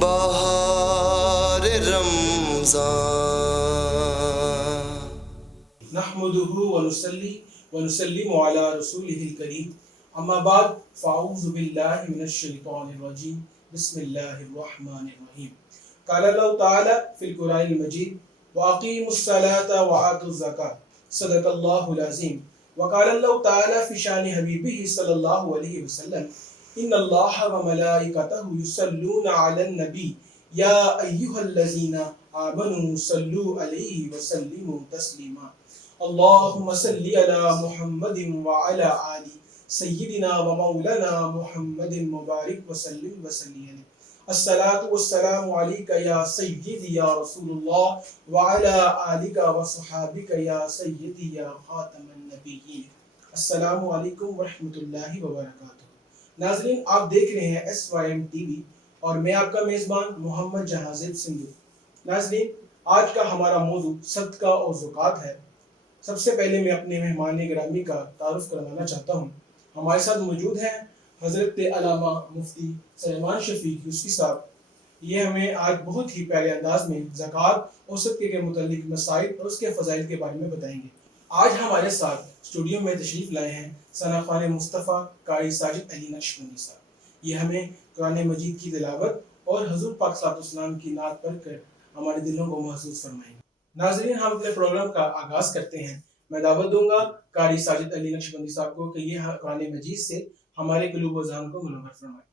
بہار رمضان نحمده ونصلي ونسلم على رسوله الكريم اما بعد فاعوذ بالله من الشيطان الرجيم بسم الله الرحمن الرحيم قال الله تعالى في القرآن المجيد واقيموا الصلاة وآتوا الزكاة صدق الله العظيم وقال الله تعالى في شان حبيبه صلى الله عليه وسلم ان الله وملائكته يصلون على النبي يا ايها الذين آمنوا صلوا عليه وسلموا تسليما اللهم صل على محمد وعلى آل سيدنا ومولانا محمد مبارك وسلم وسلم الصلاة والسلام عليك يا سيدي يا رسول الله وعلى آلك وصحابك يا سيدي يا خاتم النبيين السلام علیکم ورحمۃ اللہ وبرکاتہ۔ ناظرین، آپ دیکھ رہے ہیں SYM TV اور میں آپ کا میزبان محمد جہازد سنگھ۔ ناظرین، آج کا ہمارا موضوع صدقہ اور زکوٰۃ ہے۔ سب سے پہلے میں اپنے مہمان گرامی کا تعارف کروانا چاہتا ہوں۔ ہمارے ساتھ موجود ہیں حضرت علامہ مفتی سلیمان شفیق یوسفی صاحب۔ یہ ہمیں آج بہت ہی پیارے انداز میں زکوٰۃ اور صدقے کے متعلق مسائل اور اس کے فضائل کے بارے میں بتائیں گے۔ آج ہمارے ساتھ اسٹوڈیو میں تشریف لائے ہیں ثنا خوان مصطفیٰ قاری ساجد علی نقشبندی صاحب۔ یہ ہمیں قرآن مجید کی تلاوت اور حضور پاک صلی اللہ علیہ وسلم کی نعت پڑھ کر ہمارے دلوں کو محظوظ فرمائیں گے۔ ناظرین، ہم اپنے پروگرام کا آغاز کرتے ہیں۔ میں دعوت دوں گا قاری ساجد علی نقشبندی صاحب کو کہ یہ قرآن مجید سے ہمارے قلوب و ذہن کو منور فرمائیں۔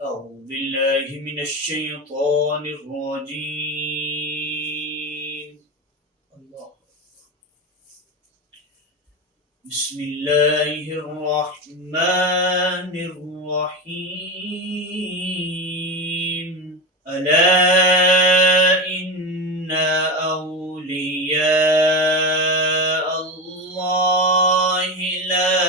أعوذ بالله من الشيطان الرجيم. بسم الله الرحمن الرحيم. ألا إن أولياء الله لا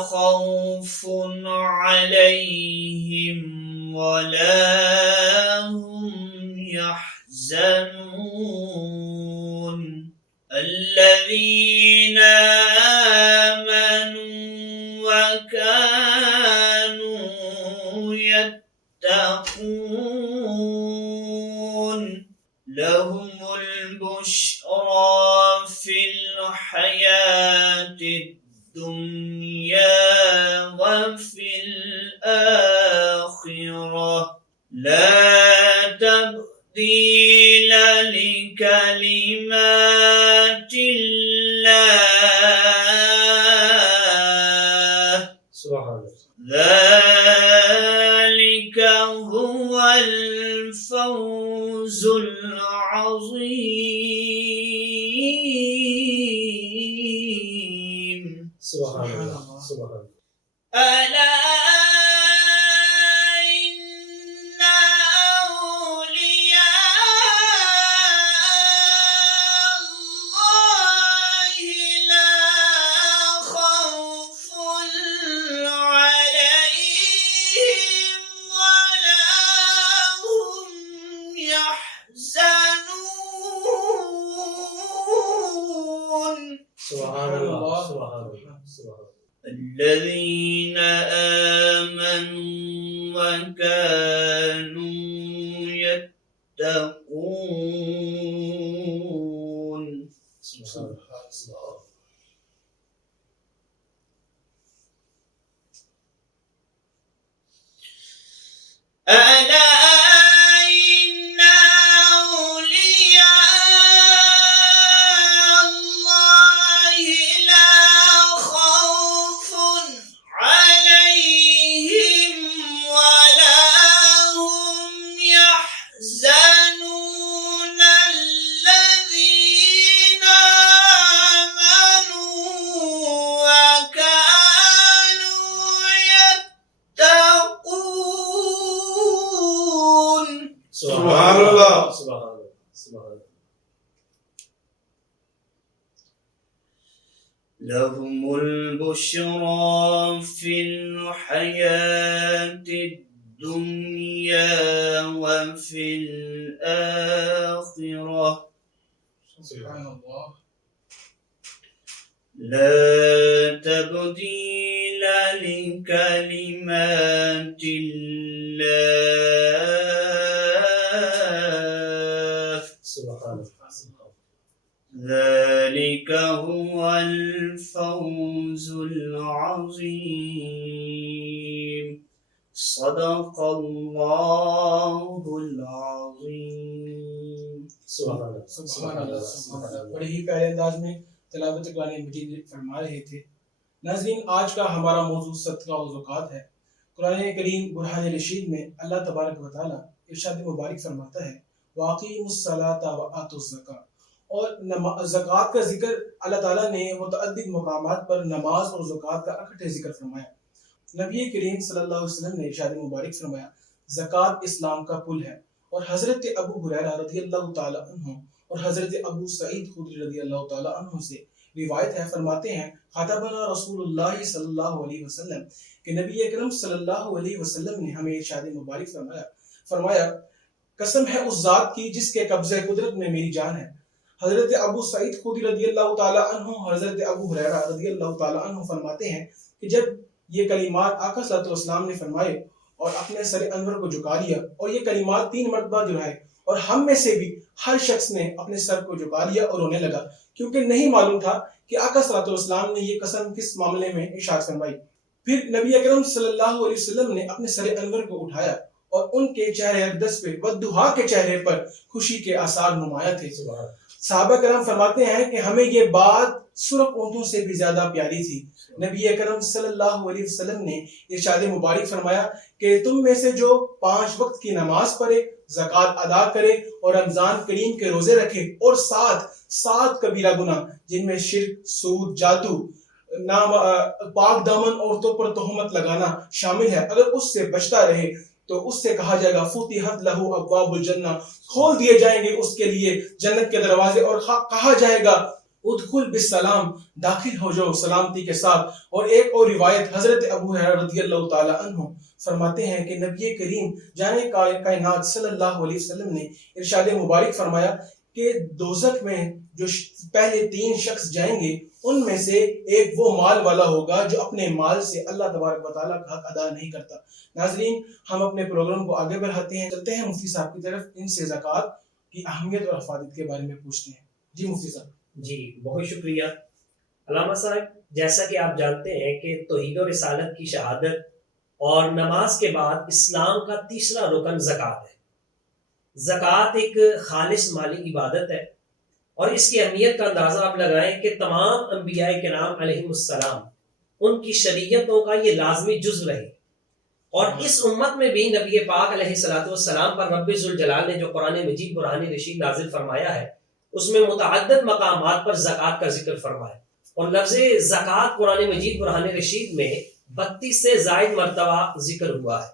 خوف عليهم ولا هم يحزنون الذين آمنوا وكانوا يتقون لهم البشرى في الحياة الدنيا وفي الآخرة لا تبديل لكلمات الله ذلك هو الفوز العظيم. سبحان اللہ، سبحان اللہ۔ ألا إن أولياء الله لا خوف عليهم ولا هم يحزنون سبحان اللہ، سبحان اللہ، سبحان اللہ۔ الذين آمنوا وكانوا يتقون. سبحان اللہ، سبحان اللہ۔ ألا إن أولياء الله لا خوف عليهم ولا هم يحزنون الذين آمنوا وكانوا يتقون. سبحان اللہ، سبحان اللہ، سبحان اللہ۔ لهم البشرى في الحياة الدنيا وفي الآخرة سبحان اللہ۔ لا تبديل لكلمات الله سبحان اللہ. ذلك هو الفوز العظيم. صدق الله العظيم. سبحان اللہ. سبحان اللہ سبحان اللہ. بڑے ہی پیارے انداز میں تلاوت قرآن مجید فرما رہے تھے. ناظرین، آج کا ہمارا موضوع صدقہ و زکوٰۃ ہے. قرآن کریم برہان رشید میں اللہ تبارک و تعالیٰ ارشاد مبارک فرماتا ہے وَأَقِیمُوا الصَّلَاةَ وَآتُوا الزَّکَاۃَ. اور زکوٰۃ کا ذکر اللہ تعالیٰ نے متعدد مقامات پر نماز اور زکوٰۃ کا اکٹھے ذکر فرمایا. نبی کریم صلی اللہ علیہ وسلم نے ارشاد مبارک فرمایا زکوٰۃ اسلام کا پل ہے. اور حضرت ابو ہریرہ رضی اللہ تعالیٰ عنہ اور حضرت ابو سعید خدری رضی اللہ تعالیٰ عنہ سے روایت ہے، فرماتے ہیں خطبنا رسول اللہ صلی اللہ علیہ وسلم کہ نبی اکرم صلی اللہ علیہ وسلم نے ہمیں ارشاد مبارک فرمایا قسم ہے اس ذات کی جس کے قبضہ قدرت میں میری جان ہے. حضرت ابو سعید خدری رضی اللہ تعالیٰ عنہ اور حضرت ابو ہریرہ رضی اللہ تعالیٰ عنہ فرماتے ہیں کہ جب یہ کلمات آقا صلی اللہ علیہ وسلم نے فرمائے اور اپنے سر انور کو جھکا لیا اور یہ کلمات 3 مرتبہ دہرائے اور ہم میں سے بھی ہر شخص نے اپنے سر کو جھکا لیا اور رونے لگا، کیونکہ نہیں معلوم تھا کہ آقا صلی اللہ علیہ وسلم نے یہ قسم کس معاملے میں ارشاد فرمائی. پھر نبی اکرم صلی اللہ علیہ وسلم نے اپنے سر انور کو اٹھایا اور ان کے چہرے اقدس پہ والضحیٰ کے چہرے پر خوشی کے آثار نمایاں تھے. صحابہ کرام فرماتے ہیں کہ ہمیں یہ بات سرخ اونٹوں سے بھی زیادہ پیاری تھی. نبی اکرم صلی اللہ علیہ وسلم نے ارشاد مبارک فرمایا کہ تم میں سے جو 5 وقت کی نماز پڑھے، زکوٰۃ ادا کرے اور رمضان کریم کے روزے رکھے اور 7 کبیرہ گناہ جن میں شرک، سود، جادو، پاک دامن عورتوں پر تہمت لگانا شامل ہے، اگر اس سے بچتا رہے تو اس سے کہا جائے گا فتحت لہ ابواب الجنہ، کھول دیے جائیں گے اس کے لیے جنت کے دروازے، اور کہا جائے گا ادخل بالسلام، داخل ہو جاؤ سلامتی کے ساتھ. اور ایک اور روایت حضرت ابو ہریرہ رضی اللہ تعالی عنہ فرماتے ہیں کہ نبی کریم جانے کائنات صلی اللہ علیہ وسلم نے ارشاد مبارک فرمایا کہ دوزخ میں جو پہلے 3 شخص جائیں گے ان میں سے ایک وہ مال والا ہوگا جو اپنے مال سے اللہ تبارک و تعالیٰ کا حق ادا نہیں کرتا. ناظرین، ہم اپنے پروگرام کو آگے بڑھاتے ہیں، چلتے ہیں مفتی صاحب کی طرف، ان سے زکوٰۃ کی اہمیت اور افادیت کے بارے میں پوچھتے ہیں. جی مفتی صاحب. جی بہت شکریہ علامہ صاحب. جیسا کہ آپ جانتے ہیں کہ توحید و رسالت کی شہادت اور نماز کے بعد اسلام کا تیسرا رکن زکوٰۃ ہے. زکوٰۃ ایک خالص مالی عبادت ہے اور اس کی اہمیت کا اندازہ آپ لگائیں کہ تمام انبیاء کرام علیہم السلام ان کی شریعتوں کا یہ لازمی جزو رہے، اور اس امت میں بھی نبی پاک علیہ السلام پر رب ذوالجلال نے جو قرآن مجید برہان رشید نازل فرمایا ہے اس میں متعدد مقامات پر زکوٰۃ کا ذکر فرمایا، اور لفظ زکوٰۃ قرآن مجید برہان رشید میں 32 سے زائد مرتبہ ذکر ہوا ہے.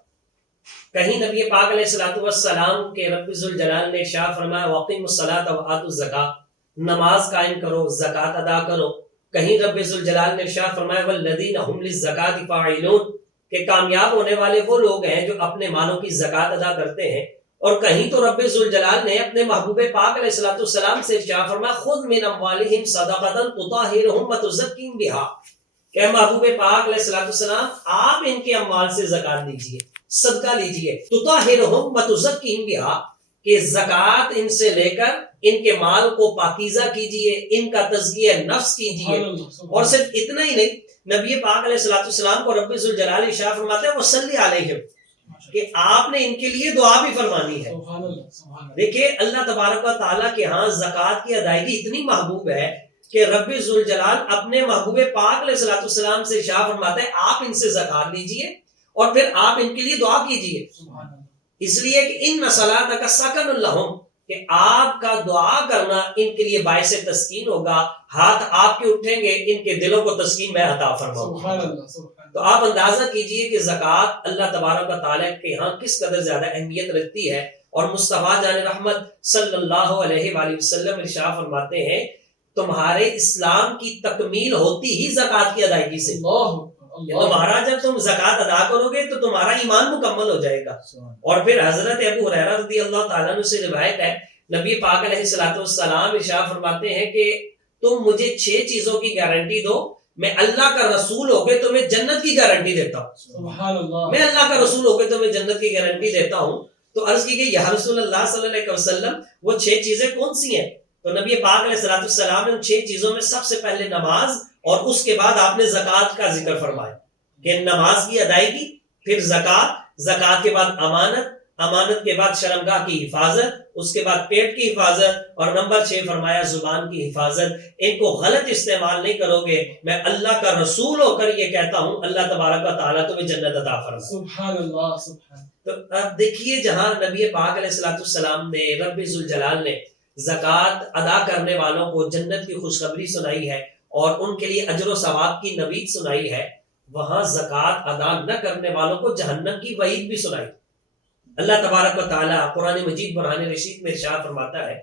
کہیں نبی پاک علیہ السلام کے رب ذوالجلال نے ارشاد فرمایا وَأَقِیمُوا الصَّلَاةَ وَآتُوا الزَّکَاۃَ، نماز قائم کرو، زکوٰۃ ادا کرو. کہیں رب ذوالجلال نے ارشاد فرمایا وَالَّذِینَ هُمْ لِلزَّکَاةِ فَاعِلُونَ، کہ کامیاب ہونے والے وہ لوگ ہیں جو اپنے مالوں کی زکوٰۃ ادا کرتے ہیں. اور کہیں تو رب ذوالجلال نے اپنے محبوب پاک علیہ السلام سے ارشاد فرمایا خُذْ مِنْ أَمْوَالِهِمْ صَدَقَةً تُطَهِّرُهُمْ وَتُزَكِّيهِمْ بِهَا، کہ محبوب پاک علیہ السلام آپ ان کے اموال سے زکوٰۃ لیجئے، صدقہ لیجئے. تُطَهِّرُهُمْ وَتُزَكِّيهِمْ بِهَا، کہ زکوٰۃ ان سے لے کر ان کے مال کو پاکیزہ کیجئے، ان کا تزکیہ نفس کیجئے. اور صرف اتنا ہی نہیں، نبی پاک علیہ السلام کو رب ذوالجلال ارشاد فرماتے ہیں وصلی علیہم، کہ آپ نے ان کے لیے دعا بھی فرمانی ہے. دیکھیں اللہ تبارک و تعالیٰ کے ہاں زکوٰۃ کی ادائیگی اتنی محبوب ہے کہ رب ذوالجلال اپنے محبوب پاک علیہ السلام سے ارشاد فرماتے ہیں آپ ان سے زکوٰۃ لیجئے اور پھر آپ ان کے لیے دعا کیجئے. اس لیے کہ ان صلاتک سکن لہم، کہ آپ کا دعا کرنا ان کے لیے باعث تسکین ہوگا. ہاتھ آپ کے اٹھیں گے، ان کے دلوں کو تسکین میں عطا فرماؤں گا. تو آپ اندازہ کیجئے کہ زکوٰۃ اللہ تبارک و تعالیٰ کے ہاں کس قدر زیادہ اہمیت رکھتی ہے. اور مصطفیٰ جان رحمت صلی اللہ علیہ وآلہ وسلم ارشاد فرماتے ہیں تمہارے اسلام کی تکمیل ہوتی ہی زکوٰۃ کی ادائیگی سے. تمہارا جب تم زکوٰۃ ادا کرو گے تو تمہارا ایمان مکمل ہو جائے گا. اور پھر حضرت ابو ہریرہ رضی اللہ تعالیٰ عنہ سے روایت ہے نبی پاک علیہ السلام ارشاد فرماتے ہیں کہ تم مجھے 6 چیزوں کی گارنٹی دو، میں اللہ کا رسول ہو کے تمہیں جنت کی گارنٹی دیتا ہوں. سبحان اللہ. میں اللہ کا رسول ہو کے تمہیں جنت کی گارنٹی دیتا ہوں. تو عرض کی کہ یا رسول اللہ صلی اللہ علیہ وسلم وہ 6 چیزیں کون سی ہیں؟ تو نبی پاک علیہ الصلوۃ والسلام نے ان 6 چیزوں میں سب سے پہلے نماز اور اس کے بعد آپ نے زکوٰۃ کا ذکر فرمایا کہ نماز کی ادائیگی، پھر زکوٰۃ، زکوٰۃ کے بعد امانت، امانت کے بعد شرمگاہ کی حفاظت، اس کے بعد پیٹ کی حفاظت، اور نمبر 6 فرمایا زبان کی حفاظت. ان کو غلط استعمال نہیں کرو گے. میں اللہ کا رسول ہو کر یہ کہتا ہوں اللہ تبارک و تعالیٰ تمہیں جنت عطا فرمائے. سبحان اللہ. سبحان. تو اب دیکھیے جہاں نبی پاک علیہ الصلوۃ والسلام نے، رب ذوالجلال نے زکوٰۃ ادا کرنے والوں کو جنت کی خوشخبری سنائی ہے اور ان کے لیے اجر و ثواب کی نوید سنائی ہے، وہاں زکوٰۃ ادا نہ کرنے والوں کو جہنم کی وعید بھی سنائی. اللہ تبارک و تعالیٰ قرآن مجید برہان رشید میں ارشاد فرماتا ہے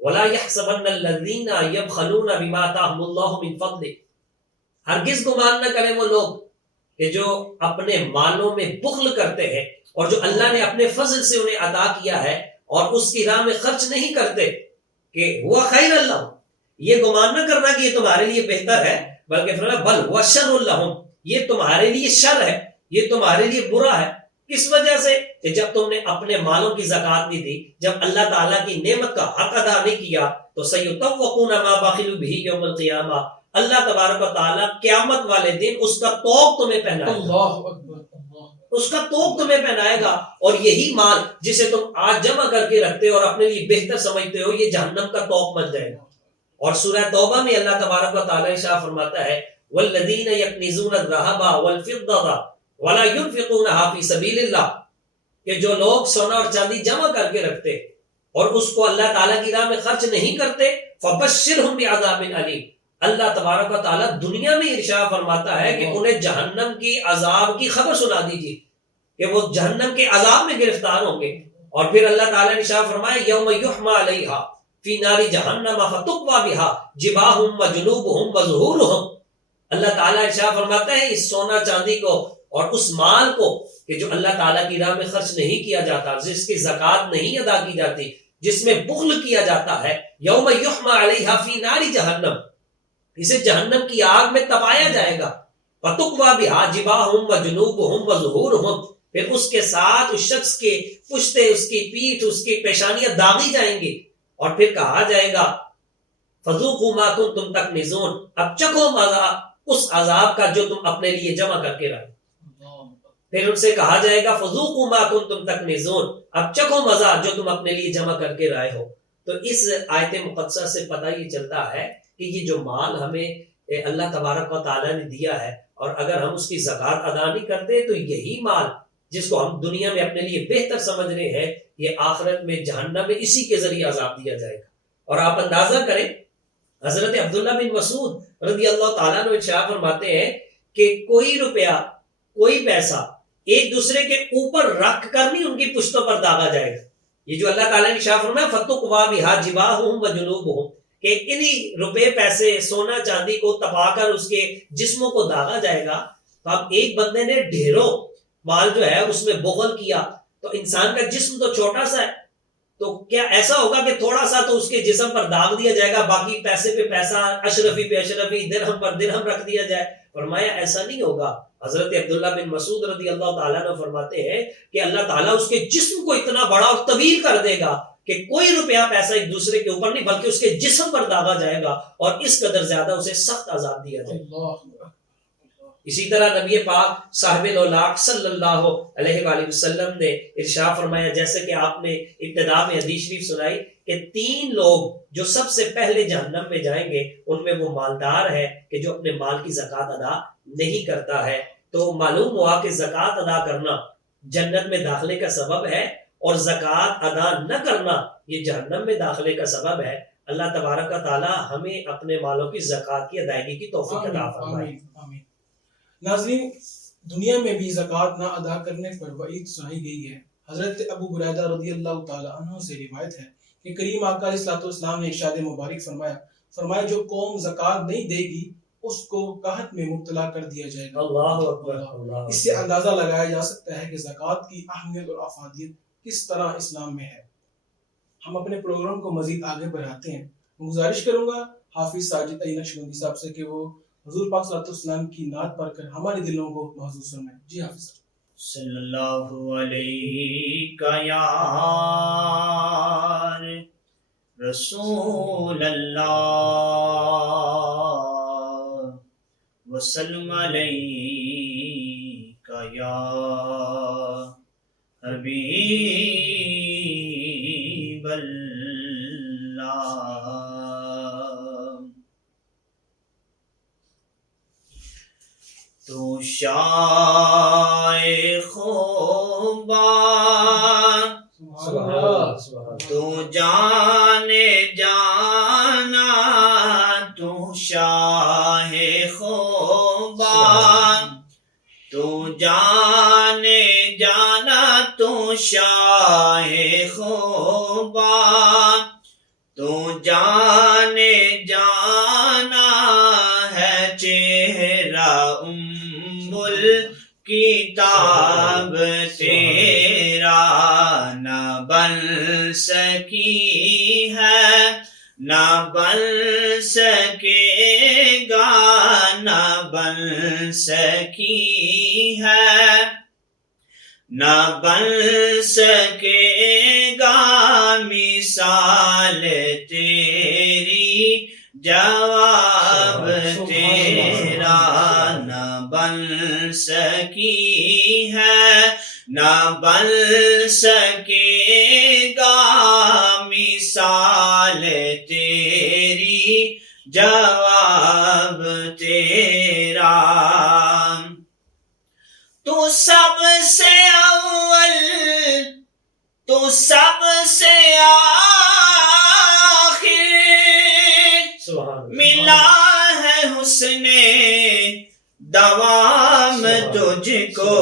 وَلَا يَحْسَبَنَّ الَّذِينَ يَبْخَلُونَ بِمَا آتَاهُمُ اللَّهُ مِنْ فَضْلِهِ. ہرگز گمان نہ کریں وہ لوگ کہ جو اپنے مالوں میں بخل کرتے ہیں اور جو اللہ نے اپنے فضل سے انہیں عطا کیا ہے اور اس کی راہ میں خرچ نہیں کرتے، کہ ہوا خیر اللہ، یہ گمان نہ کرنا کہ یہ تمہارے لیے بہتر ہے، بلکہ فرمایا بل ہوا شر لہم، یہ تمہارے لیے شر ہے، یہ تمہارے لیے برا ہے. کس وجہ سے؟ کہ جب تم نے اپنے مالوں کی زکوٰۃ نہیں دی، جب اللہ تعالیٰ کی نعمت کا حق ادا نہیں کیا، تو سیطوقون ما بخلوا بہ یوم القیامہ، اللہ تبارک و تعالیٰ قیامت والے دن اس کا طوق تمہیں پہنائے گا. اللہ اکبر. اللہ. اس کا طوق تمہیں پہنائے گا، اور یہی مال جسے تم آج جمع کر کے رکھتے ہو اور اپنے لیے بہتر سمجھتے ہو، یہ جہنم کا طوق بن جائے گا. اور سورہ توبہ میں اللہ تبارک و تعالیٰ ارشاد فرماتا ہے والذین یکنزون الذھب والفضة ولا ينفقونها فی سبیل اللہ، کہ جو لوگ سونا اور چاندی جمع کر کے رکھتے اور اس کو اللہ تعالیٰ کی راہ میں خرچ نہیں کرتے، فبشرہم بعذاب علیم، اللہ تبارک و تعالیٰ دنیا میں ارشاد فرماتا ہے کہ انہیں جہنم کی عذاب کی خبر سنا دیجیے کہ وہ جہنم کے عذاب میں گرفتار ہوں گے. اور پھر اللہ تعالیٰ نے ارشاد فرمایا یوم یحمى علیہا فی نار جہنم فتقوی بہا جباہہم وجنوبہم وظہورہم. اللہ تعالیٰ ارشاد فرماتا ہے اس سونا چاندی کو اور اس مال کو کہ جو اللہ تعالیٰ کی راہ میں خرچ نہیں کیا جاتا، جس کی زکوٰۃ نہیں ادا کی جاتی، جس میں بخل کیا جاتا ہے، یوم یحمى علیہا فی نار جہنم، اسے جہنم کی آگ میں تپایا جائے گا. فتقوی بہا جباہہم وجنوبہم وظہورہم، پھر اس کے ساتھ اس شخص کے پشتے، اس کی پیٹھ، اس کی پیشانیاں داغی جائیں گی، اور پھر کہا جائے گا فذوقوا ما کنتم تکنزون، اب چکھو مزہ اس عذاب کا جو تم اپنے لیے جمع کر کے رکھے. پھر ان سے کہا جائے گا فذوقوا ما کنتم تکنزون، اب چکھو مزہ جو تم اپنے لیے جمع کر کے رائے ہو. تو اس آیت مقدسہ سے پتہ یہ چلتا ہے کہ یہ جو مال ہمیں اللہ تبارک و تعالیٰ نے دیا ہے، اور اگر ہم اس کی زکوٰۃ ادا نہیں کرتے تو یہی مال جس کو ہم دنیا میں اپنے لیے بہتر سمجھ رہے ہیں، یہ آخرت میں جہنم میں اسی کے ذریعے عذاب دیا جائے گا. اور آپ اندازہ کریں حضرت عبداللہ بن مسعود رضی اللہ تعالیٰ عنہ ارشاد فرماتے ہیں کہ کوئی روپیہ، کوئی پیسہ ایک دوسرے کے اوپر رکھ کر نہیں ان کی پشتوں پر داغا جائے گا. یہ جو اللہ تعالیٰ نے ارشاد فرمایا فتقوی بہا جباہہم وجنوبہم، کہ انہی روپے پیسے سونا چاندی کو تپا کر اس کے جسموں کو داغا جائے گا. تو اب ایک بندے نے ڈھیروں مال جو ہے اس میں بخل کیا، تو انسان کا جسم تو چھوٹا سا ہے، تو کیا ایسا ہوگا کہ تھوڑا سا تو اس کے جسم پر داغ دیا جائے گا، باقی پیسے پہ پیسہ، اشرفی پہ اشرفی، درہم پر درہم رکھ دیا جائے؟ فرمایا ایسا نہیں ہوگا. حضرت عبداللہ بن مسعود رضی اللہ تعالیٰ عنہ فرماتے ہیں کہ اللہ تعالیٰ اس کے جسم کو اتنا بڑا اور طویل کر دے گا کہ کوئی روپیہ پیسہ ایک دوسرے کے اوپر نہیں بلکہ اس کے جسم پر داغا جائے گا، اور اس قدر زیادہ اسے سخت عذاب دیا جائے گا. اسی طرح نبی پاک صاحب الاولاق صلی اللہ علیہ وآلہ وسلم نے ارشاد فرمایا، جیسے کہ آپ نے ابتدا میں حدیث شریف سنائی کہ 3 لوگ جو سب سے پہلے جہنم میں جائیں گے، ان میں وہ مالدار ہے کہ جو اپنے مال کی زکوٰۃ ادا نہیں کرتا ہے. تو معلوم ہوا کہ زکوٰۃ ادا کرنا جنت میں داخلے کا سبب ہے، اور زکوٰۃ ادا نہ کرنا یہ جہنم میں داخلے کا سبب ہے. اللہ تبارک و تعالی ہمیں اپنے مالوں کی زکوٰۃ کی ادائیگی کی توفیق عطا فرمائے. ناظرین، دنیا میں بھی زکوٰۃ نہ ادا کرنے پر وعید سنائی گئی ہے. حضرت ابو ہریرہ رضی اللہ تعالی عنہ سے روایت ہے کہ کریم آقا علیہ الصلوۃ والسلام نے ارشاد مبارک فرمایا جو قوم زکوٰۃ نہیں دے گی اس کو قحط میں مبتلا کر دیا جائے گا. اللہ اکبر. اس سے اندازہ لگایا جا سکتا ہے کہ زکوٰۃ کی اہمیت اور افادیت کس طرح اسلام میں ہے. ہم اپنے پروگرام کو مزید آگے بڑھاتے ہیں. گزارش کروں گا حافظ ساجد علی نقشبندی صاحب سے کہ وہ حضور پاک صلی اللہ علیہ وسلم کی نعت پڑھ کر ہمارے دلوں کو محظوظ فرمائیں. جی حافظ صاحب. صلی اللہ علیہ یا رسول اللہ وسلم علیہ یا حبیب اللہ. تو شائخ خوبان تو جانے جانا تو شاہ خوبان تو جانے جانا تو شاہ خوبان تو جانے جانا ہے چہرہ کتاب تیرا نہ بن سکی ہے نہ بن سکے گا نہ بن سکی ہے نہ بن سکے گا مثال تیری جواب تیرا نہ بن سکی ہے نہ بن سکے گا مثال تیری جواب تیرا. تو سب سے اول تو سب سے آخر ملا ہے حسن دوام تجھ کو.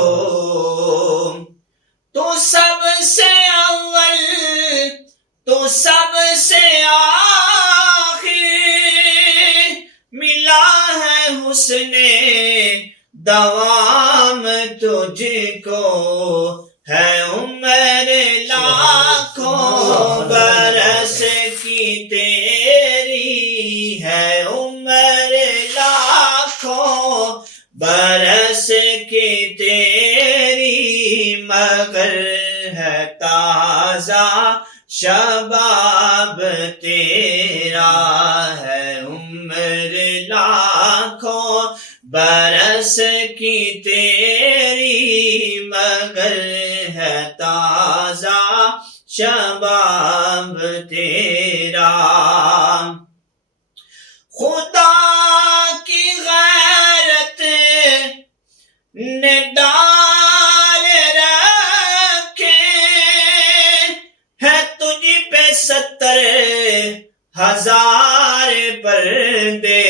تو سب سے اول تو سب سے آخر ملا ہے حسن دوام تجھ کو. ہے عمر لاکھوں برس کی تیری ہے عمر لاکھوں برس کی تیری مگر ہے تازہ شباب تیرا ہے عمر لاکھوں برس کی تیری مگر ہے تازہ شباب تیرا. خدا کی غیرت نے ڈال رکھے ہے تجھ پہ 70,000 پردے.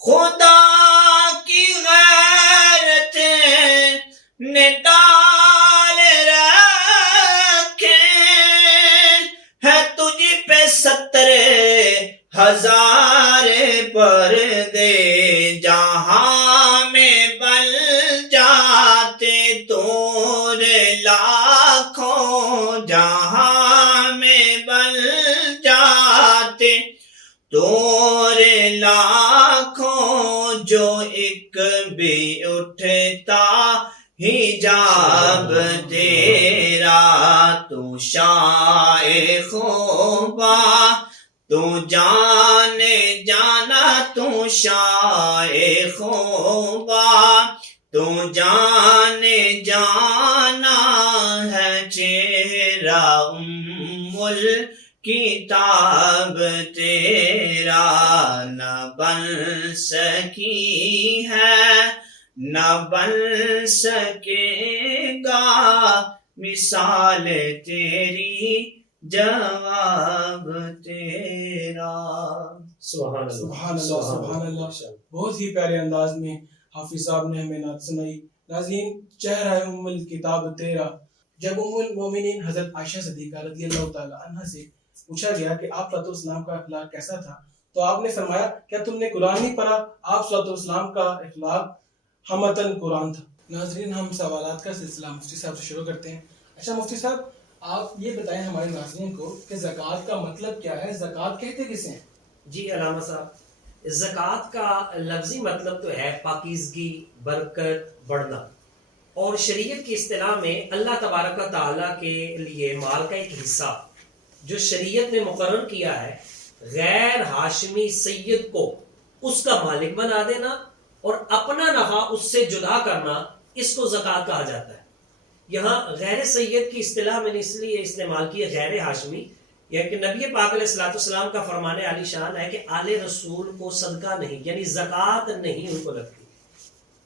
خدا کی غیرت نے ڈال رکھے ہے تجھ پہ 70,000 پردے. جہاں میں بل جاتے تور لاکھوں جہاں میں بل جاتے تور لاکھوں جو ایک بھی اٹھتا حجاب تیرا. تو شائخ خوبا تو جانے جانا تو شائخ خوبا تو جانے جانا ہے چہرہ کتاب تیرا. نہ بن سکی ہے نہ بن سکے گا مثال تیری جواب تیرا. سبحان اللہ سبحان اللہ سبحان اللہ. بہت ہی پیارے انداز میں حافظ صاحب نے ہمیں نعت سنائی. ناظرین چہرہ کتاب تیرا. جب المومنین حضرت عائشہ صدیقہ رضی اللہ تعالی عنہ سے پوچھا گیا کہ آپ صلی اللہ علیہ وسلم کا اخلاق کیسا تھا تو آپ نے فرمایا کیا تم نے قرآن نہیں پڑھا؟ آپ صلی اللہ علیہ وسلم کا اخلاق ہمتن قرآن تھا. ناظرین ہم سوالات کا سلسلہ مفتی صاحب سے شروع کرتے ہیں. اچھا مفتی صاحب آپ یہ بتائیں ہمارے ناظرین کو کہ زکوٰۃ کا مطلب کیا ہے, زکوٰۃ کہتے کسے ہیں؟ جی علامہ صاحب, زکوٰۃ کا لفظی مطلب تو ہے پاکیزگی، برکت، بڑھنا، اور شریعت کی اصطلاح میں اللہ تبارک و تعالیٰ کے لیے مال کا ایک حصہ جو شریعت نے مقرر کیا ہے، غیر ہاشمی سید کو اس کا مالک بنا دینا اور اپنا نفع اس سے جدا کرنا، اس کو زکوٰۃ کہا جاتا ہے۔ یہاں غیر سید کی اصطلاح میں نے اس لیے استعمال کی ہے غیر ہاشمی، یہ کہ نبی پاک علیہ الصلوۃ والسلام کا فرمان عالی شان ہے کہ آل رسول کو صدقہ نہیں، یعنی زکوٰۃ نہیں ان کو لگتی۔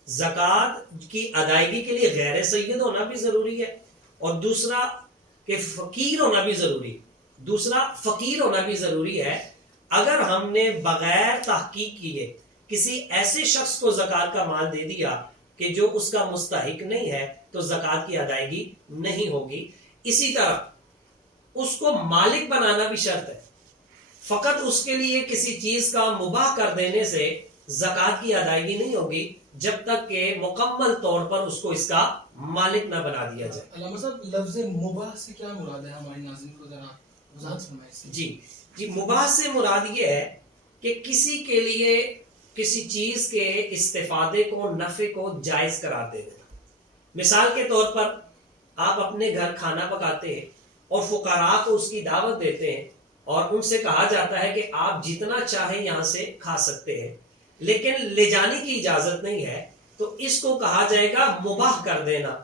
زکوٰۃ کی ادائیگی کے لیے غیر سید ہونا بھی ضروری ہے، اور دوسرا کہ فقیر ہونا بھی ضروری ہے، فقیر ہونا بھی ضروری ہے۔ اگر ہم نے بغیر تحقیق کیے کسی ایسے شخص کو زکوٰۃ کا مال دے دیا کہ جو اس کا مستحق نہیں ہے تو زکوٰۃ کی ادائیگی نہیں ہوگی۔ اسی طرح اس کو مالک بنانا بھی شرط ہے، فقط اس کے لیے کسی چیز کا مباح کر دینے سے زکوٰۃ کی ادائیگی نہیں ہوگی جب تک کہ مکمل طور پر اس کو اس کا مالک نہ بنا دیا جائے۔ علامہ صاحب لفظ مباح سے کیا مراد ہے؟ ہمارے ناظرین کو ذرا وضاحت فرمائیں۔ جی مباح سے مراد یہ ہے کہ کسی کے لیے کسی چیز کے استفادے کو، نفع کو جائز قرار دے دینا۔ مثال کے طور پر آپ اپنے گھر کھانا پکاتے ہیں اور فقراء کو اس کی دعوت دیتے ہیں، اور ان سے کہا جاتا ہے کہ آپ جتنا چاہیں یہاں سے کھا سکتے ہیں، لیکن لے جانے کی اجازت نہیں ہے، تو اس کو کہا جائے گا مباح کر دینا،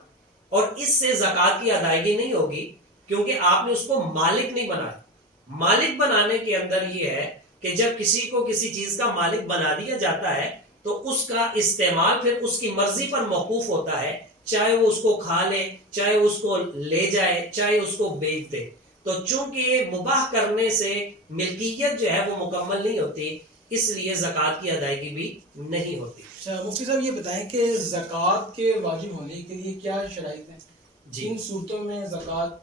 اور اس سے زکوٰۃ کی ادائیگی نہیں ہوگی کیونکہ آپ نے اس کو مالک نہیں بنایا۔ مالک بنانے کے اندر یہ ہے کہ جب کسی کو کسی چیز کا مالک بنا دیا جاتا ہے تو اس کا استعمال پھر اس کی مرضی پر موقوف ہوتا ہے، چاہے وہ اس کو کھا لے، چاہے اس کو لے جائے، چاہے اس کو بیچ دے۔ تو چونکہ مباح کرنے سے ملکیت جو ہے وہ مکمل نہیں ہوتی، اس لیے زکوٰۃ کی ادائیگی بھی نہیں ہوتی۔ اچھا مفتی صاحب یہ بتائیں کہ زکوٰۃ کے واجب ہونے کے لیے کیا شرائط ہیں؟ کن صورتوں میں زکوٰۃ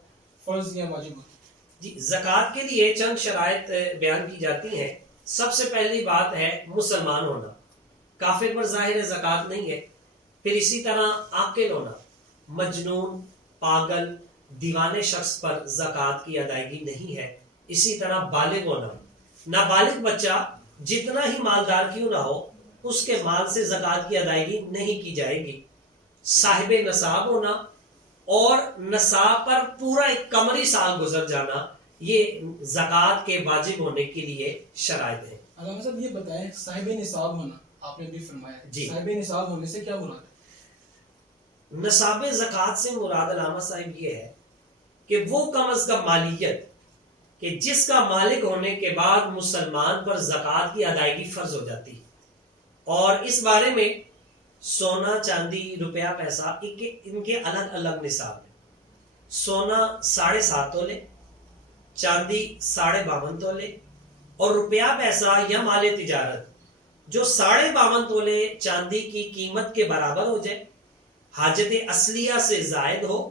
فرض یا واجب ہوتی ہے؟ جی زکوٰۃ کے لیے چند شرائط بیان کی جاتی ہیں۔ سب سے پہلی بات ہے مسلمان ہونا، کافر پر ظاہر زکوٰۃ نہیں ہے۔ پھر اسی طرح عاقل ہونا، مجنون، پاگل، دیوانے شخص پر زکوٰۃ کی ادائیگی نہیں ہے۔ اسی طرح بالغ ہونا، نابالغ بچہ جتنا ہی مالدار کیوں نہ ہو اس کے مال سے زکوٰۃ کی ادائیگی نہیں کی جائے گی۔ صاحب نصاب ہونا اور نصاب پر پورا ایک قمری سال گزر جانا، یہ زکوٰۃ کے واجب ہونے کے لیے شرائط ہیں۔ علامہ صاحب یہ بتائیں صاحب نصاب ہونا، آپ نے بھی فرمایا جی صاحب نصاب ہونے سے کیا مراد ہے؟ نصاب زکوٰۃ سے مراد علامہ صاحب یہ ہے کہ وہ کم از کم مالیت کہ جس کا مالک ہونے کے بعد مسلمان پر زکوٰۃ کی ادائیگی فرض ہو جاتی ہے، اور اس بارے میں سونا، چاندی، روپیہ، پیسہ ان کے الگ الگ نصاب ہیں۔ سونا 7.5 تولے، چاندی 52.5 تولے، اور روپیہ پیسہ یا مال تجارت جو 52.5 تولے چاندی کی قیمت کے برابر ہو جائے، حاجت اصلیہ سے زائد ہو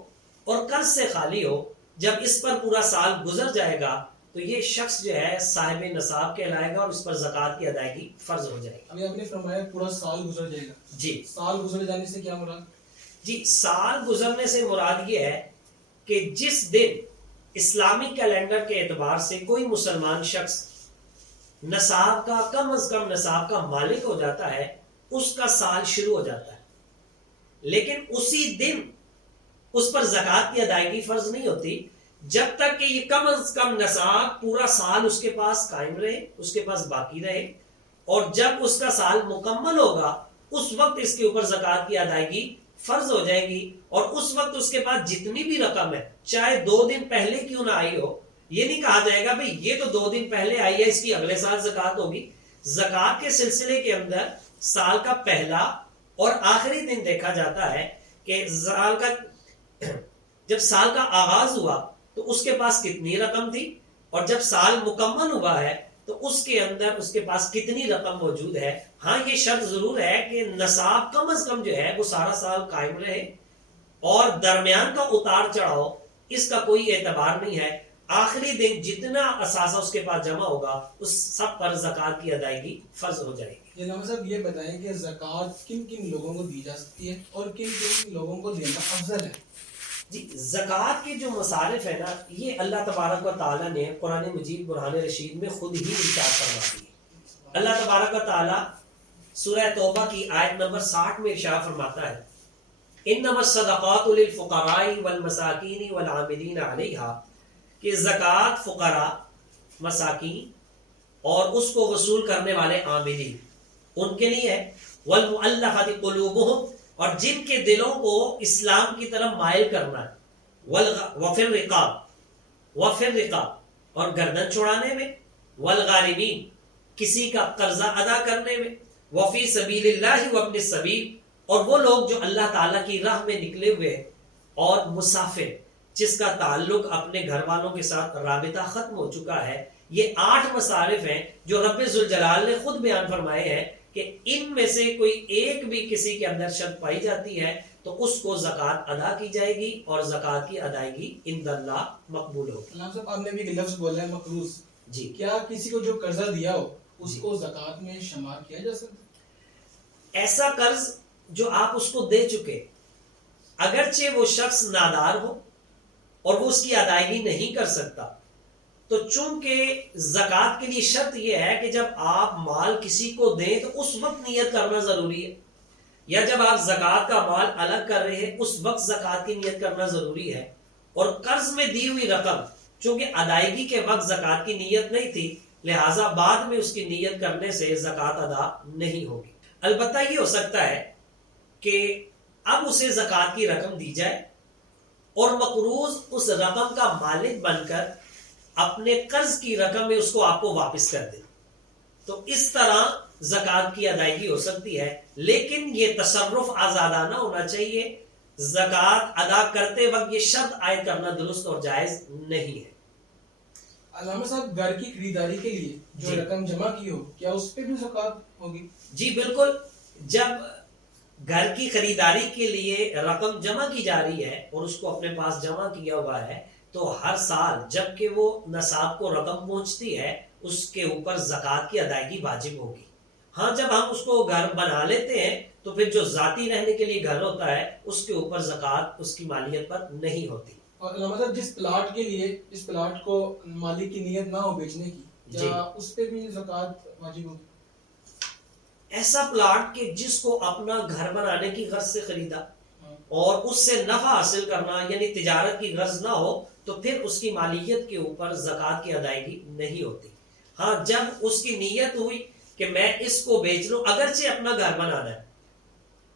اور قرض سے خالی ہو، جب اس پر پورا سال گزر جائے گا تو یہ شخص جو ہے صاحب نصاب کہلائے گا اور اس پر زکوٰۃ کی ادائیگی فرض ہو جائے گی۔ ابھی آپ نے فرمایا پورا سال گزر جائے گا، جی سال گزر جانے سے کیا مراد؟ جی سال گزرنے سے مراد یہ ہے کہ جس دن اسلامی کیلنڈر کے اعتبار سے کوئی مسلمان شخص نصاب کا، کم از کم نصاب کا مالک ہو جاتا ہے، اس کا سال شروع ہو جاتا ہے، لیکن اسی دن اس پر زکوٰۃ کی ادائیگی فرض نہیں ہوتی جب تک کہ یہ کم از کم نصاب پورا سال اس کے پاس قائم رہے، اس کے پاس باقی رہے، اور جب اس کا سال مکمل ہوگا اس وقت اس کے اوپر زکوٰۃ کی ادائیگی فرض ہو جائے گی، اور اس وقت اس کے پاس جتنی بھی رقم ہے چاہے 2 دن پہلے کیوں نہ آئی ہو، یہ نہیں کہا جائے گا بھئی یہ تو 2 دن پہلے آئی ہے، اس کی اگلے سال زکوٰۃ ہوگی۔ زکوٰۃ کے سلسلے کے اندر سال کا پہلا اور آخری دن دیکھا جاتا ہے کہ جب سال کا آغاز ہوا تو اس کے پاس کتنی رقم تھی، اور جب سال مکمل ہوا ہے تو اس کے اندر اس کے پاس کتنی رقم موجود ہے۔ ہاں یہ شرط ضرور ہے کہ نصاب کم از کم جو ہے وہ سارا سال قائم رہے، اور درمیان کا اتار چڑھاؤ اس کا کوئی اعتبار نہیں ہے۔ آخری دن جتنا اثاثہ اس کے پاس جمع ہوگا اس سب پر زکوٰۃ کی ادائیگی فرض ہو جائے گی۔ علامہ صاحب یہ بتائیں کہ زکوٰۃ کن کن لوگوں کو دی جا سکتی ہے اور کن کن لوگوں کو دینا افضل ہے؟ جی زکوٰۃ کے جو مصارف ہے نا، یہ اللہ تبارک و تعالیٰ نے قرآن مجید برہان رشید میں خود ہی ارشاد فرما دی ہے۔ اللہ تبارک و تعالی سورہ توبہ کی آیت نمبر 60 میں ارشاد فرماتا ہے انما الصدقات للفقراء والمساکین والعاملین علیہا، کہ زکوٰۃ فقراء، مساکین اور اس کو وصول کرنے والے عاملین ان کے لیے ہے، والمؤلفۃ قلوبہم اور جن کے دلوں کو اسلام کی طرف مائل کرنا ہے، وفی الرقاب اور گردن چھڑانے میں، والغارمین کسی کا قرضہ ادا کرنے میں، وفی سبیل اللہ وابن السبیل اور وہ لوگ جو اللہ تعالیٰ کی راہ میں نکلے ہوئے ہیں، اور مسافر جس کا تعلق اپنے گھر والوں کے ساتھ رابطہ ختم ہو چکا ہے۔ یہ 8 مصارف ہیں جو رب ذوالجلال نے خود بیان فرمائے ہیں کہ ان میں سے کوئی ایک بھی کسی کے اندر شرط پائی جاتی ہے تو اس کو زکوٰۃ ادا کی جائے گی اور زکوٰۃ کی ادائیگی عند اللہ مقبول ہوگی۔ علامہ صاحب، آپ نے بھی ایک لفظ بولا ہے مقروض، جی، کیا کسی کو جو قرضہ دیا ہو اس کو زکوٰۃ میں شمار کیا جا سکتا ہے؟ ایسا قرض جو آپ اس کو دے چکے، اگرچہ وہ شخص نادار ہو اور وہ اس کی ادائیگی نہیں کر سکتا، تو چونکہ زکوٰۃ کے لیے شرط یہ ہے کہ جب آپ مال کسی کو دیں تو اس وقت نیت کرنا ضروری ہے، یا جب آپ زکوٰۃ کا مال الگ کر رہے ہیں اس وقت زکوٰۃ کی نیت کرنا ضروری ہے۔ اور قرض میں دی ہوئی رقم چونکہ ادائیگی کے وقت زکوٰۃ کی نیت نہیں تھی، لہٰذا بعد میں اس کی نیت کرنے سے زکوٰۃ ادا نہیں ہوگی۔ البتہ یہ ہو سکتا ہے کہ اب اسے زکوٰۃ کی رقم دی جائے اور مقروض اس رقم کا مالک بن کر اپنے قرض کی رقم میں اس کو آپ کو واپس کر دے، تو اس طرح زکوٰۃ کی ادائیگی ہو سکتی ہے، لیکن یہ تصرف آزادانہ ہونا چاہیے۔ زکوٰۃ ادا کرتے وقت یہ شرط عائد کرنا درست اور جائز نہیں ہے۔ علامہ صاحب، گھر کی خریداری کے لیے جو جی، رقم جمع کی ہو کیا اس پہ بھی زکوٰۃ ہوگی؟ جی بالکل، جب گھر کی خریداری کے لیے رقم جمع کی جا رہی ہے اور اس کو اپنے پاس جمع کیا ہوا ہے تو ہر سال جب کہ وہ نصاب کو رقم پہنچتی ہے اس کے اوپر زکوٰۃ کی ادائیگی واجب ہوگی۔ ہاں، جب ہم اس کو گھر بنا لیتے ہیں تو پھر جو ذاتی رہنے کے لیے گھر ہوتا ہے اس کے اوپر زکوٰۃ اس کی مالیت پر نہیں ہوتی۔ اور علامہ صاحب، جس پلاٹ کے لیے اس پلاٹ کو مالک کی نیت نہ ہو بیچنے کی، کیا اس پہ بھی زکوٰۃ واجب ہوگی؟ ایسا پلاٹ کہ جس کو اپنا گھر بنانے کی غرض سے خریدا اور اس سے نفع حاصل کرنا یعنی تجارت کی غرض نہ ہو تو پھر اس کی مالیت کے اوپر زکوٰۃ کی ادائیگی نہیں ہوتی۔ ہاں، جب اس کی نیت ہوئی کہ میں اس کو بیچ لوں، اگرچہ اپنا گھر بنانا ہے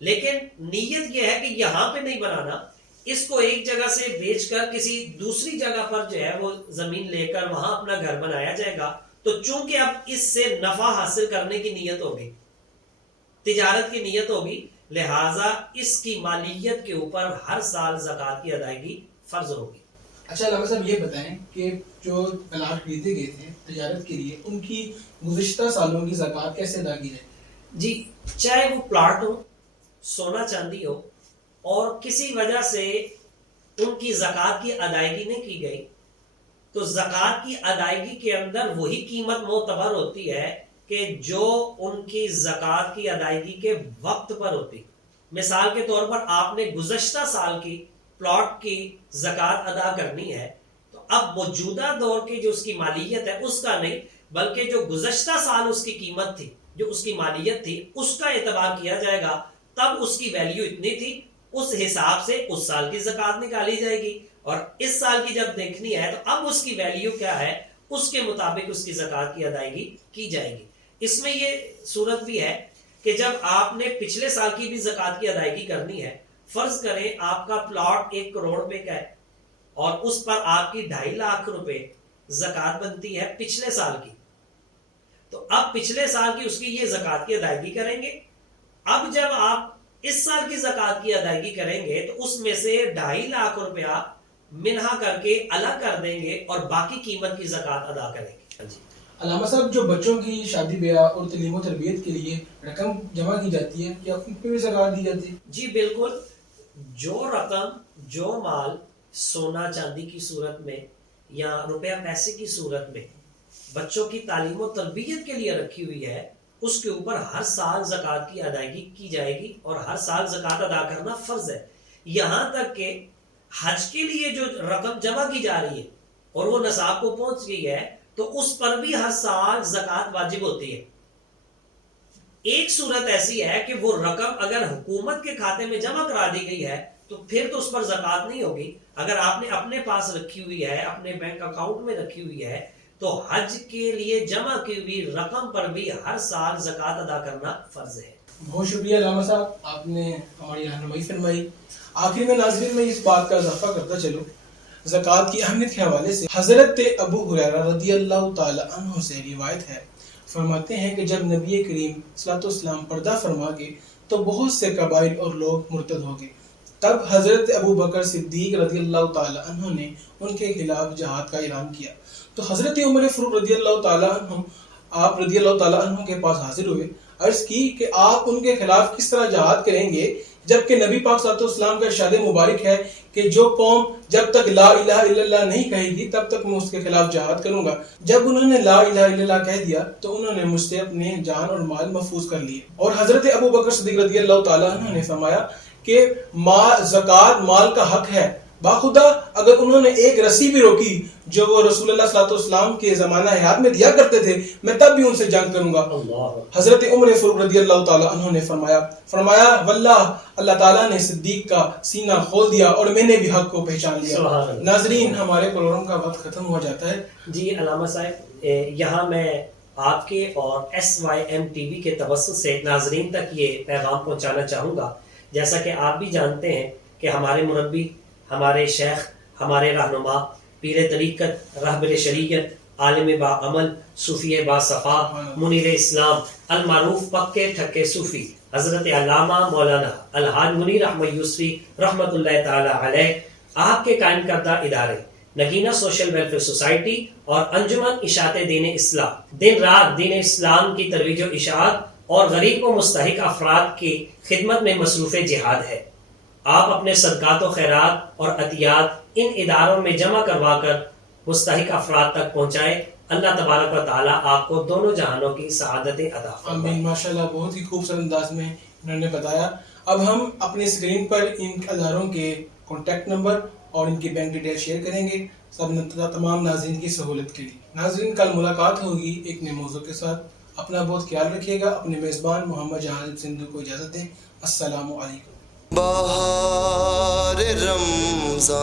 لیکن نیت یہ ہے کہ یہاں پہ نہیں بنانا، اس کو ایک جگہ سے بیچ کر کسی دوسری جگہ پر جو ہے وہ زمین لے کر وہاں اپنا گھر بنایا جائے گا، تو چونکہ اب اس سے نفع حاصل کرنے کی نیت ہوگی، تجارت کی نیت ہوگی، لہٰذا اس کی مالیت کے اوپر ہر سال زکوٰۃ کی ادائیگی فرض ہوگی۔ اچھا علامہ صاحب، یہ بتائیں کہ جو پلاٹ خریدے گئے تھے تجارت کے لیے، ان کی گزشتہ سالوں کی زکوٰۃ کیسے ادا کی جائے؟ جی، چاہے وہ پلاٹ ہو، سونا چاندی ہو، اور کسی وجہ سے ان کی زکوٰۃ کی ادائیگی نہیں کی گئی تو زکوٰۃ کی ادائیگی کے اندر وہی قیمت معتبر ہوتی ہے کہ جو ان کی زکوٰۃ کی ادائیگی کے وقت پر ہوتی۔ مثال کے طور پر آپ نے گزشتہ سال کی پلاٹ کی زکوٰۃ ادا کرنی ہے تو اب موجودہ دور کی جو اس کی مالیت ہے اس کا نہیں، بلکہ جو گزشتہ سال اس کی قیمت تھی، جو اس کی مالیت تھی، اس کا اعتبار کیا جائے گا، تب اس کی ویلیو اتنی تھی، اس حساب سے اس سال کی زکوٰۃ نکالی جائے گی، اور اس سال کی جب دیکھنی ہے تو اب اس کی ویلیو کیا ہے اس کے مطابق اس کی زکوٰۃ کی ادائیگی کی جائے گی۔ اس میں یہ صورت بھی ہے کہ جب آپ نے پچھلے سال کی بھی زکوٰۃ کی ادائیگی کرنی ہے، فرض کریں آپ کا پلاٹ 1 کروڑ روپے کا ہے اور اس پر آپ کی 2.5 لاکھ روپے زکوٰۃ بنتی ہے پچھلے سال کی، تو اب پچھلے سال کی اس کی یہ زکوٰۃ کی ادائیگی کریں گے۔ اب جب آپ اس سال کی زکوٰۃ کی ادائیگی کریں گے تو اس میں سے 2.5 لاکھ روپیہ منہا کر کے الگ کر دیں گے اور باقی قیمت کی زکوٰۃ ادا کریں گے۔ جی علامہ صاحب، جو بچوں کی شادی بیاہ اور تعلیم و تربیت کے لیے رقم جمع کی جاتی ہے، کیا ان پہ بھی زکوٰۃ دی جاتی ہے؟ جی بالکل، جو رقم، جو مال سونا چاندی کی صورت میں یا روپیہ پیسے کی صورت میں بچوں کی تعلیم و تربیت کے لیے رکھی ہوئی ہے، اس کے اوپر ہر سال زکوٰۃ کی ادائیگی کی جائے گی اور ہر سال زکوٰۃ ادا کرنا فرض ہے۔ یہاں تک کہ حج کے لیے جو رقم جمع کی جا رہی ہے اور وہ نصاب کو پہنچ گئی ہے تو اس پر بھی ہر سال زکوٰۃ واجب ہوتی ہے، ایک صورت ایسی ہے کہ وہ رقم اگر حکومت کے کھاتے میں جمع کرا دی گئی ہے تو پھر تو اس پر زکوٰۃ نہیں ہوگی. اگر آپ نے اپنے پاس رکھی ہوئی ہے، اپنے بینک اکاؤنٹ میں رکھی ہوئی ہے، تو حج کے لیے جمع کی ہوئی رقم پر بھی ہر سال زکوٰۃ ادا کرنا فرض ہے. بہت شکریہ علامہ صاحب، آپ نے ہماری رہنمائی فرمائی. آخر میں ناظرین میں اس بات کا اضافہ کرتا چلوں، زکوٰۃ کی اہمیت کے حوالے سے حضرت ابو ہریرہ رضی اللہ تعالی عنہ سے روایت ہے، فرماتے ہیں کہ جب نبی کریم صلی اللہ علیہ وسلم پردہ فرما گئے تو بہت سے قبائل اور لوگ مرتد ہو گئے. تب حضرت ابو بکر صدیق رضی اللہ تعالی عنہ نے ان کے خلاف جہاد کا اعلان کیا. تو حضرت عمر فاروق رضی اللہ تعالی عنہ آپ رضی اللہ تعالی عنہ کے پاس حاضر ہوئے. عرض کی کہ آپ ان کے خلاف کس طرح جہاد کریں گے جبکہ نبی پاک صلی اللہ علیہ وسلم کا ارشاد مبارک ہے کہ جو قوم جب تک لا الہ الا اللہ نہیں کہے گی تب تک میں اس کے خلاف جہاد کروں گا. جب انہوں نے لا الہ الا اللہ کہہ دیا تو انہوں نے مجھ سے اپنے جان اور مال محفوظ کر لیے. اور حضرت ابو بکر صدیق رضی اللہ تعالی عنہ نے فرمایا کہ زکوٰۃ مال کا حق ہے. باخدا اگر انہوں نے ایک رسی بھی روکی جو وہ رسول اللہ صلی اللہ علیہ وسلم کے زمانہ حیات میں دیا کرتے تھے میں تب بھی ان سے جنگ کروں گا. حضرت عمر فاروق رضی اللہ تعالی عنہ نے فرمایا واللہ اللہ تعالیٰ نے صدیق کا سینہ کھول دیا اور میں نے بھی حق کو پہچان لیا. ناظرین ہمارے پروگرام کا وقت ختم ہو جاتا ہے. جی علامہ صاحب، یہاں میں آپ کے اور SYM TV کے توسط سے ناظرین تک یہ پیغام پہنچانا چاہوں گا. جیسا کہ آپ بھی جانتے ہیں کہ ہمارے مربی، ہمارے شیخ، ہمارے رہنما، پیر طریقت، رہبر شریعت، عالم با عمل، صوفی با صفا، منیر اسلام، المعروف پکے ٹھکے صوفی حضرت علامہ مولانا الحاج منیر احمد یوسفی رحمۃ اللہ تعالی علیہ، آپ کے قائم کردہ ادارے نگینہ سوشل ویلفیئر سوسائٹی اور انجمن اشاعت دین اسلام دن رات دین اسلام کی ترویج و اشاعت اور غریب و مستحق افراد کی خدمت میں مصروف جہاد ہے. آپ اپنے صدقات و خیرات اور عطیات ان اداروں میں جمع کروا کر مستحق افراد تک پہنچائے. اللہ تبارک و تعالیٰ آپ کو دونوں جہانوں کی سعادتیں عطا فرمائے. آمین. ماشاءاللہ بہت ہی خوبصورت انداز میں انہوں نے بتایا. اب ہم اپنے اسکرین پر ان اداروں کے کانٹیکٹ نمبر اور ان کی بینک ڈیٹیل شیئر کریں گے تمام ناظرین کی سہولت کے لیے. ناظرین کل ملاقات ہوگی ایک نئے موضوع کے ساتھ. اپنا بہت خیال رکھیے گا. اپنے میزبان محمد جہان سندھو کو اجازت دیں. السلام علیکم. بہار رمضان